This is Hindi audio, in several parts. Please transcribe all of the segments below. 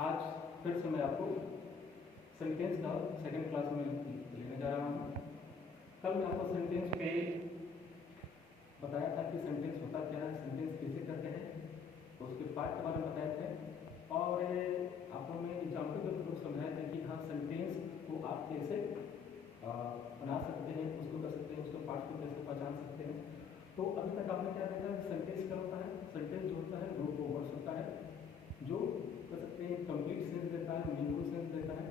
आज फिर से मैं आपको सेंटेंस का सेकंड क्लास में लेने जा रहा हूँ। कल मैं आपको सेंटेंस पे बताया था कि सेंटेंस होता क्या है, सेंटेंस कैसे करते हैं, तो उसके पार्ट के बारे में बताए थे और आपको मैं एग्जाम्पल के थ्रू समझाया था कि हाँ सेंटेंस को आप कैसे बना सकते हैं, उसको कर सकते हैं, उसके पार्ट को कैसे पहचान सकते हैं। तो अभी तक आपने क्या देखा है, सेंटेंस क्या होता है। सेंटेंस जो होता है ग्रुप ऑफ वर्ड्स होता है जो कर सकते हैं कंप्लीट सेंस देता है, मीनिंगफुल सेंस देता है।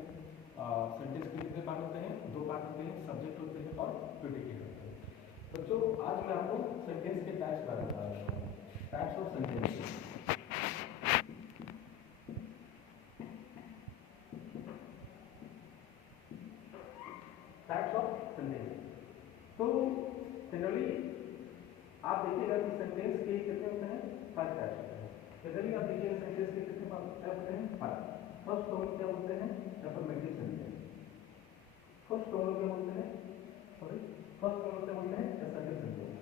सेंटेंस के कितने पार्ट होते हैं? दो पार्ट होते हैं, सब्जेक्ट होते हैं और प्रेडिकेट होते हैं। बच्चों आज मैं आपको सेंटेंस के टाइप्स बता रहा हूँ, types of sentence. Types of sentence. तो जनरली आप देखिएगा कि सेंटेंस के कितने होते हैं? 5 टाइप्स होते हैं। जनरली आप देखिएगा सेंटेंस के कितने टाइप होते हैं? 5। फर्स्ट टर्म क्या बोलते हैं? Affirmative sentence. फर्स्ट टर्म क्या बोलते हैं? फर्स्ट टर्म क्या बोलते हैं? Assertive sentence.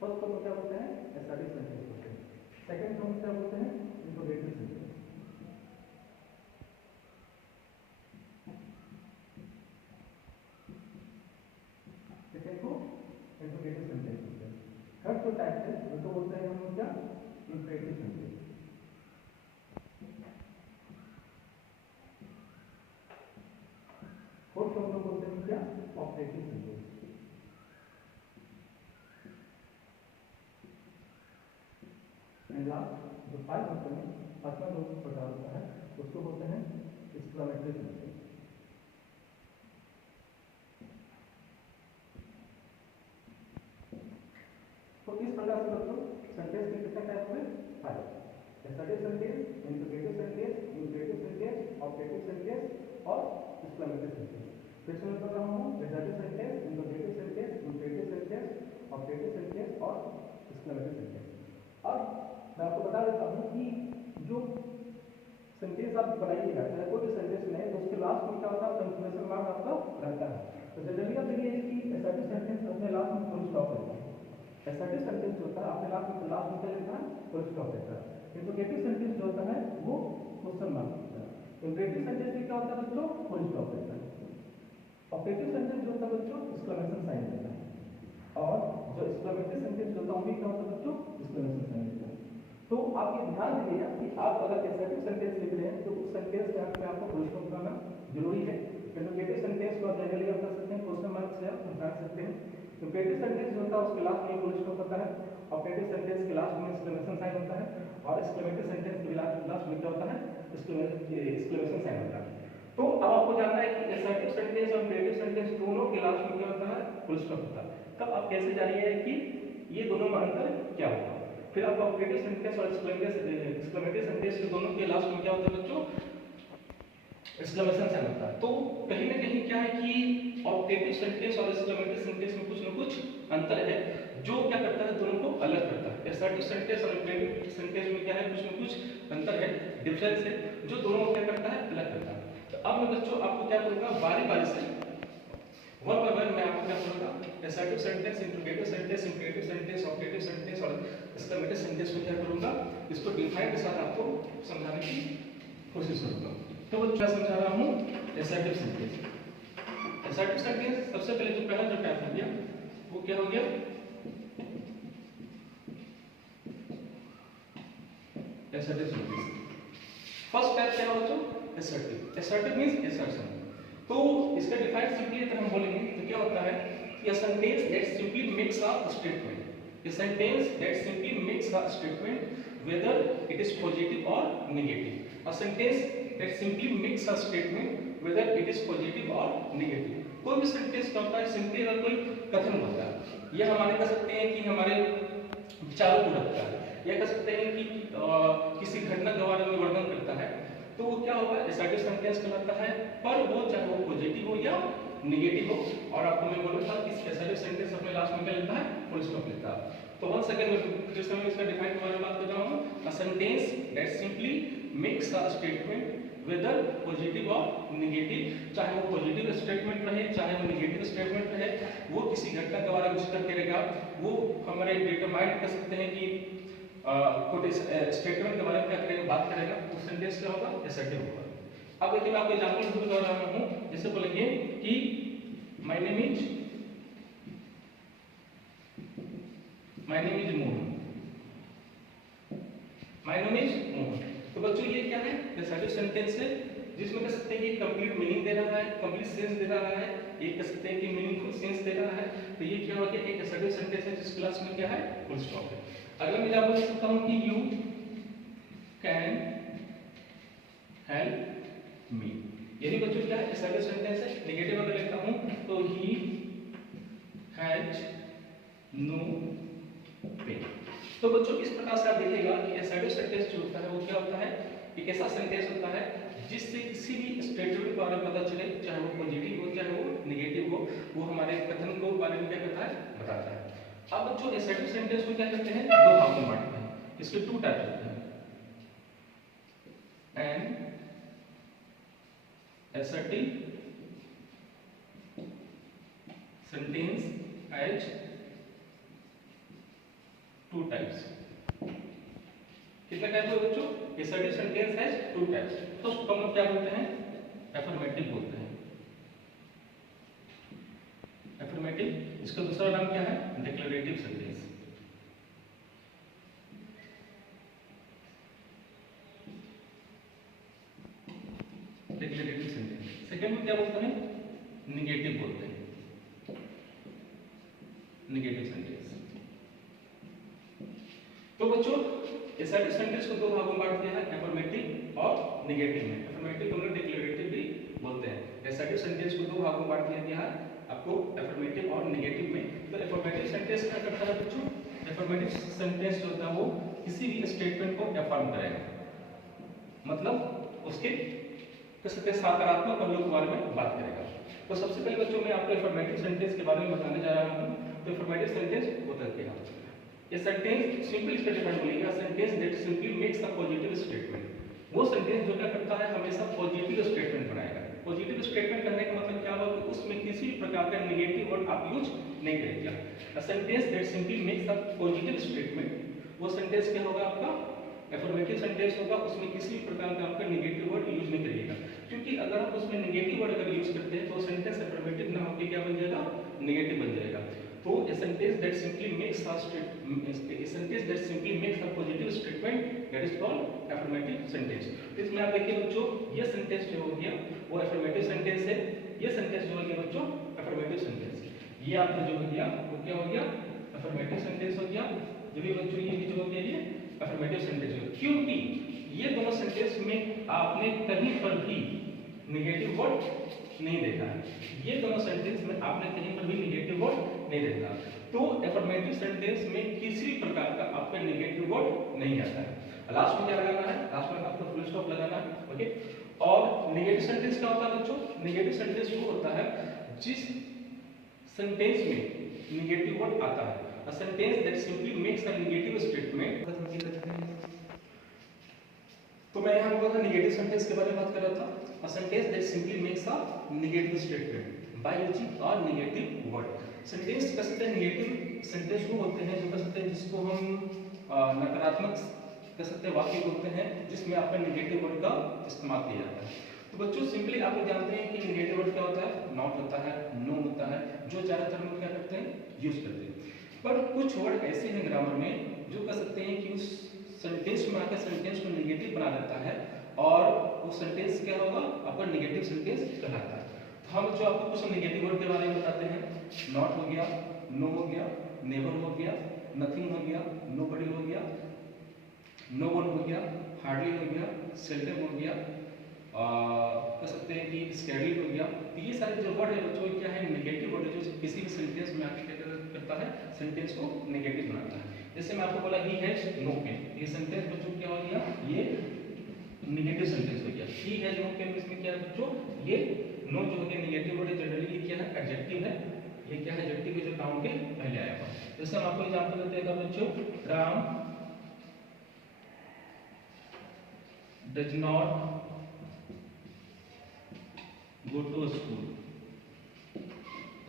फर्स्ट टर्म क्या बोलते हैं? असर्टिव सेंटेंस बोलते हैं। सेकंड टर्म क्या बोलते हैं? Interrogative sentence. इंट्रोगेटिव सेंटेंस बोलते हैं। थर्ड जो टाइप है उसको बोलते हैं हम क्या? Imperative sentence. फोर्थ हम लोग बोलते हैं क्या? Operative sentence. एंड लास्ट जो 5 होते हैं, पांचवा जो प्रकार होता है उसको बोलते हैं एक्सक्लेमेटरी सेंटेंस। तो इस प्रकार से बच्चों सेंटेंस के कितने टाइप हुए? 5। Assertive sentence, interrogative sentence, imperative sentence, operative sentence और एक्सक्लेमेटरी सेंटेंस। फिर से मैं कर रहा हूँ, assertive sentence, interrogative sentence, imperative sentence, operative sentence और एक्सक्लेमेटरी सेंटेंस। अब मैं आपको बता देता हूँ कि जो सेंटेंस आप बनाइएगा, चाहे कोई भी सेंटेंस में तो उसके लास्ट में क्या होता है? पंक्चुएशन मार्क आपका रहता है। तो जनरली आप देखिए कि असर्टिव सेंटेंस अपने लास्ट में फुल स्टॉप रहता है। असर्टिव सेंटेंस जो होता है अपने लास्ट में क्या लिखता है? फुल स्टॉप रहता है। इंट्रोगेटिव सेंटेंस जो होता है वो क्वेश्चन मार्क रहता है। इंपरेटिव सेंटेंस में क्या होता है बच्चों? फुल स्टॉप रहता है। ऑपरेटिव सेंटेंस जो होता है बच्चों एक्सक्लेमेशन साइन रहता है। और जो एक्सक्लेमेटरी सेंटेंस होता है उनमें क्या होता है बच्चों? एक्सक्लेमेशन साइन रहता है। तो आप ये ध्यान दीजिएगा कि आप अगर असर्टिव सेंटेंस लिख रहे हैं तो उस सेंटेंस के आगे आपको फुल स्टॉप लगाना जरूरी है। इंट्रोगेटिव सेंटेंस को आप जनरली आप कर सकते हैं क्वेश्चन मार्क से आप हटा सकते हैं। इंपरेटिव सेंटेंस जो होता है उसके लास्ट में फुल स्टॉप होता है। ऑपरेटिव सेंटेंस के लास्ट में एक्सक्लेमेशन साइन होता है और एक्सक्लेमेटरी सेंटेंस के लास्ट में क्या होता है? एक्सक्लेमेशन साइन होता है। तो अब आपको जानना है कि असर्टिव सेंटेंस और इंपरेटिव सेंटेंस दोनों के लास्ट में क्या होता है? फुल स्टॉप होता है। तब आप कैसे जानिए कि ये दोनों में अंतर क्या होगा? फिर आपका ऑपरेटिव सेंटेंस और एक्सक्लेमेटरी सेंटेंस के दोनों के लास्ट में क्या होता है बच्चों? एक्सक्लेमेशन साइन होता है। तो कहीं ना कहीं क्या है कि ऑपरेटिव सेंटेंस और एक्सक्लेमेटरी सेंटेंस में कुछ ना कुछ अंतर है जो क्या करता है? दोनों को अलग करता है। असर्टिव सेंटेंस और इंपरेटिव सेंटेंस में क्या है? कुछ ना कुछ अंतर है, डिफरेंस है जो दोनों को क्या करता है? अलग करता है। तो अब मैं बच्चों आपको क्या करूंगा, बारी बारी से वन बाय वन मैं आपको क्या करूंगा, assertive sentence, interrogative sentence, imperative sentence, operative sentence और एक्सक्लेमेटरी सेंटेंस में क्या करूंगा, इसको डिफाइन के साथ आपको समझाने की कोशिश करूंगा। तो वो क्या समझा रहा हूं? Assertive sentence. असर्टिव सेंटेंस सबसे पहले जो पहला जो टाइप हो गया वो क्या हो गया? Assertive sentence. फर्स्ट टाइप क्या हो? असर्टिव। Assertive means assertion. तो इसका डिफाइन सिंपली अगर हम बोलेंगे तो क्या होता है कि a sentence that simply makes a statement, a sentence that simply makes a statement whether it is positive or negative, a sentence that simply makes a statement whether it is positive or negative। कोई भी सेंटेंस क्या होता है? सिंपली अगर कोई कथन होता है या हमारे कह सकते हैं कि हमारे विचारों को रखता है या कह सकते हैं कि किसी घटना के बारे में वर्णन करता है, तो वो क्या होगा? असर्टिव सेंटेंस कहलाता है। पर वो चाहे वो पॉजिटिव हो या नेगेटिव हो। और आपको मैं बोला था कि असर्टिव सेंटेंस अपने लास्ट में क्या लेता है? फुल स्टॉप लेता है। तो वन सेकंड जिस समय इसका डिफाइन के बारे में बात कर रहा हूं, a sentence that simply makes a statement whether positive or negative, चाहे वो पॉजिटिव स्टेटमेंट रहे चाहे वो निगेटिव स्टेटमेंट रहे, वो किसी घटना के बारे में जिक्र करेगा, वो हमारे डिटरमाइन कर सकते हैं कि स्टेटमेंट के बारे में क्या करेगा, बात करेगा, तो सेंटेंस क्या होगा, असर्टिव होगा। अब देखिए मैं आपको एग्जांपल बता रहा हूं, जैसे बोलेंगे कि my name is Mohan, my name is Mohan. तो बच्चों ये क्या है, असर्टिव सेंटेंस है, जिसमें कह सकते हैं कि कंप्लीट मीनिंग दे रहा है, कंप्लीट सेंस दे रहा है, ये कह सकते हैं कि मीनिंगफुल सेंस दे रहा है। तो ये क्या हो गया, एक असर्टिव सेंटेंस है जिस क्लास में क्या है, फुल स्टॉप है। अगला मैं एग्जांपल दे सकता हूं कि यू कैन हेल्प मी, ये भी बच्चों क्या है, असर्टिव सेंटेंस है। नेगेटिव अगर लेता हूं तो ही हैज नो पेन। तो बच्चों इस प्रकार से आप देखिएगा कि असर्टिव सेंटेंस जो होता है वो क्या होता है, एक ऐसा सेंटेंस होता है जिससे किसी भी स्टेटमेंट के बारे में पता चले, चाहे वो पॉजिटिव हो चाहे वो निगेटिव हो, वो हमारे कथन को बारे में क्या करता है, बताता है। अब बच्चों असर्टिव सेंटेंस को क्या करते हैं, दो भागों में बांटते हैं, इसके टू टाइप्स होते हैं, an assertive sentence has two types। कितने टाइप है बच्चों, assertive sentence has two types। First को हम क्या बोलते हैं, affirmative बोलते हैं, affirmative। इसका दूसरा नाम क्या है, declarative sentence। Declarative sentence. Second में क्या बोलते हैं, निगेटिव बोलते हैं, निगेटिव सेंटेंस। तो बच्चों असर्टिव सेंटेंस को दो भागों में बांट दिया है, अफर्मेटिव और निगेटिव में। अफर्मेटिव को हम लोग डिक्लेरेटिव भी बोलते हैं। असर्टिव सेंटेंस को दो भागों में बांट दिया गया है आपको, अफर्मेटिव और निगेटिव में। तो अफर्मेटिव सेंटेंस क्या करता है बच्चों, अफर्मेटिव सेंटेंस जो होता है वो किसी भी स्टेटमेंट को अफर्म करेगा, मतलब उसके सकारात्मक पहलू के बारे में बात करेगा। तो सबसे पहले बच्चों मैं आपको अफर्मेटिव सेंटेंस के बारे में बताने जा रहा हूं। तो अफर्मेटिव सेंटेंस होता क्या है, ये सेंटेंस सिंपल इसका डिफाइन बोलेगा, sentence that simply makes a positive statement. वो सेंटेंस जो क्या करता है, हमेशा पॉजिटिव स्टेटमेंट बनाएगा। पॉजिटिव स्टेटमेंट करने का मतलब क्या होगा, उसमें किसी भी प्रकार का नेगेटिव वर्ड आप यूज नहीं करेंगे। अ sentence that simply makes a positive statement, वो सेंटेंस क्या होगा आपका, अफर्मेटिव सेंटेंस होगा, उसमें किसी भी प्रकार का आपका नेगेटिव वर्ड यूज नहीं करिएगा। क्योंकि अगर आप उसमें नेगेटिव वर्ड अगर यूज करते हैं तो सेंटेंस अफर्मेटिव ना होकर क्या बन जाएगा, नेगेटिव बन जाएगा। तो a sentence that simply makes a positive statement, that is called affirmative sentence। इसमें आप देखिए बच्चों, ये सेंटेंस जो हो गया वो अफर्मेटिव सेंटेंस है, ये सेंटेंस जो हो गया बच्चों अफर्मेटिव सेंटेंस। ये आपका जो हो गया वो क्या हो गया, अफर्मेटिव सेंटेंस हो गया। जो भी बच्चों ये जो हो गया ये अफर्मेटिव सेंटेंस हो गया, क्योंकि ये दोनों सेंटेंस में आपने कहीं पर भी नेगेटिव वर्ड नहीं देखा है। ये दोनों सेंटेंस में आपने कहीं पर भी नेगेटिव वर्ड नहीं देखा। तो अफर्मेटिव सेंटेंस में किसी भी प्रकार का आपका नेगेटिव वर्ड नहीं आता है। लास्ट में क्या लगाना है, लास्ट में आपको फुल स्टॉप लगाना है, ओके। और नेगेटिव सेंटेंस क्या होता है बच्चों, नेगेटिव सेंटेंस वो होता है जिस सेंटेंस में नेगेटिव वर्ड आता है। अ sentence that simply makes a negative statement. तो मैं यहाँ बोला था नेगेटिव सेंटेंस के बारे में बात कर रहा था। A sentence that simply makes a negative statement by using a negative word। Sentence कह सकते हैं, नेगेटिव सेंटेंस वो होते हैं जो कह सकते हैं जिसको हम नकारात्मक कह सकते हैं वाक्य बोलते हैं, जिसमें आपका नेगेटिव वर्ड का इस्तेमाल किया जाता है। तो बच्चों सिंपली आप लोग जानते हैं कि नेगेटिव वर्ड क्या होता है, नॉट होता है, नो होता है, जो ज्यादातर हम लोग क्या करते हैं, यूज करते हैं। पर कुछ वर्ड ऐसे हैं ग्रामर में जो कह सकते हैं कि उस सेंटेंस में आकर सेंटेंस को नेगेटिव बना देता है, और वो सेंटेंस क्या होगा आपका नेगेटिव सेंटेंस कहलाता है। तो हम जो आपको कुछ नेगेटिव वर्ड के बारे में बताते हैं, नॉट हो गया, नो हो गया, नेवर हो गया, नथिंग हो गया, नोबडी हो गया, नो वन हो गया, हार्डली हो गया, सेल्डम हो गया, कह सकते हैं कि स्कैरली हो गया। तो ये सारे जो वर्ड है बच्चों क्या है, नेगेटिव वर्ड है जो किसी भी सेंटेंस में आके क्या करता है, सेंटेंस को नेगेटिव बनाता है। जैसे मैं आपको बोला ही हैज नो पेन, ये सेंटेंस बच्चों क्या हो गया, ये नेगेटिव सेंटेंस हो गया। ही हैज नो पेन इसमें क्या है बच्चों, ये नो जो हो गया नेगेटिव वर्ड है, जनरली ये क्या है, एडजेक्टिव है। ये क्या है, एडजेक्टिव है जो नाउन के पहले आया हुआ। जैसे हम आपको एग्जांपल देते हैं बच्चों, Ram does not go to school,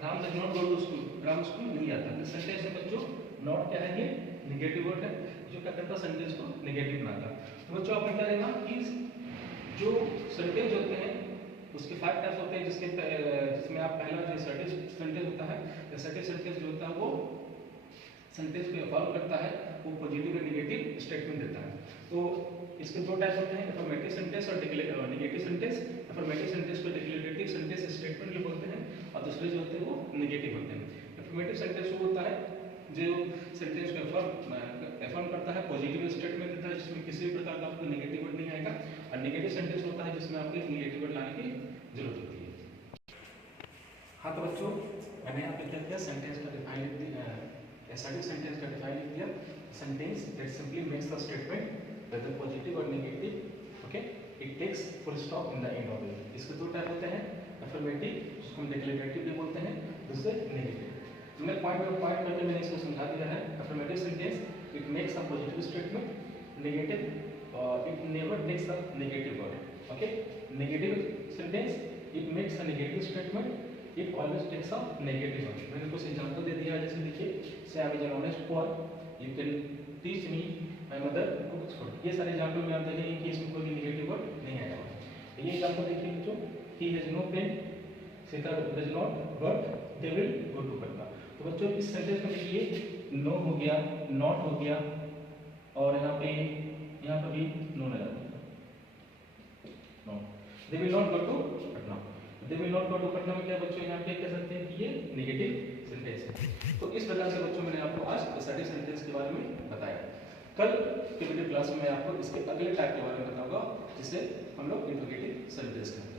Ram does not go to school, Ram school नहीं आता। तो सेंटेंस में बच्चों नॉट क्या है, ये नेगेटिव वर्ड है जो क्या करता है सेंटेंस को नेगेटिव बनाता। तो बच्चों आपने क्या लेना कि जो सेंटेंस होते हैं उसके 5 टाइप्स होते हैं, जिसमें आप पहला जो assertive सेंटेंस होता है, assertive सेंटेंस जो होता है वो सेंटेंस को इवॉल्व करता है, वो पॉजिटिव और नेगेटिव स्टेटमेंट देता है। तो इसके 2 टाइप होते हैं, अफर्मेटिव सेंटेंस और नेगेटिव सेंटेंस। अफर्मेटिव सेंटेंस को डिक्लेरेटिव सेंटेंस स्टेटमेंट भी बोलते हैं और दूसरे जो होते हैं वो नेगेटिव होते हैं। अफर्मेटिव सेंटेंस वो होता है जो सेंटेंस को अफर्म करता है, पॉजिटिव स्टेटमेंट देता है जिसमें किसी भी प्रकार का आपको नेगेटिव वर्ड नहीं आएगा, और नेगेटिव सेंटेंस होता है जिसमें आपको एक नेगेटिव वर्ड लाने की जरूरत होती है। हाँ तो बच्चों मैंने यहाँ पे क्या किया, सेंटेंस का डिफाइन लिख दिया, assertive सेंटेंस का डिफाइन लिख दिया, sentence that simply makes the statement whether positive और negative, okay, it takes full stop in the end of it. इसके 2 टाइप होते हैं, अफर्मेटिव जिसको हम डिक्लेरेटिव भी बोलते हैं, दूसरे नेगेटिव। मैंने पॉइंट बाय पॉइंट करके मैंने इसको समझा दिया है। Affirmative sentence it makes a positive statement, negative it never takes a negative word, okay. Negative sentence it makes a negative statement, it always takes a negative word. मैंने कुछ एग्जांपल दे दिया है, जैसे देखिए से I am an honest boy, you can teach me my mother cooks food. ये सारे एग्जांपल में आप देखेंगे कि इसमें कोई भी नेगेटिव वर्ड नहीं आएगा। ये एग्जांपल देखिए बच्चों, he has no pen, Sita does not, but they will go to Patna. तो बच्चों इस सेंटेंस में देखिए नो हो गया, नॉट हो गया, और यहाँ पर भी नो लगा, no, they will not go to Patna. They will not go to Patna में क्या बच्चों यहाँ पे कह सकते हैं कि ये नेगेटिव सेंटेंस है। तो इस प्रकार से बच्चों मैंने आपको आज assertive सेंटेंस के बारे में बताया। कल के वीडियो क्लास में मैं आपको इसके अगले टाइप के बारे में बताऊंगा जिसे हम लोग इंट्रोगेटिव सेंटेंस कहते हैं।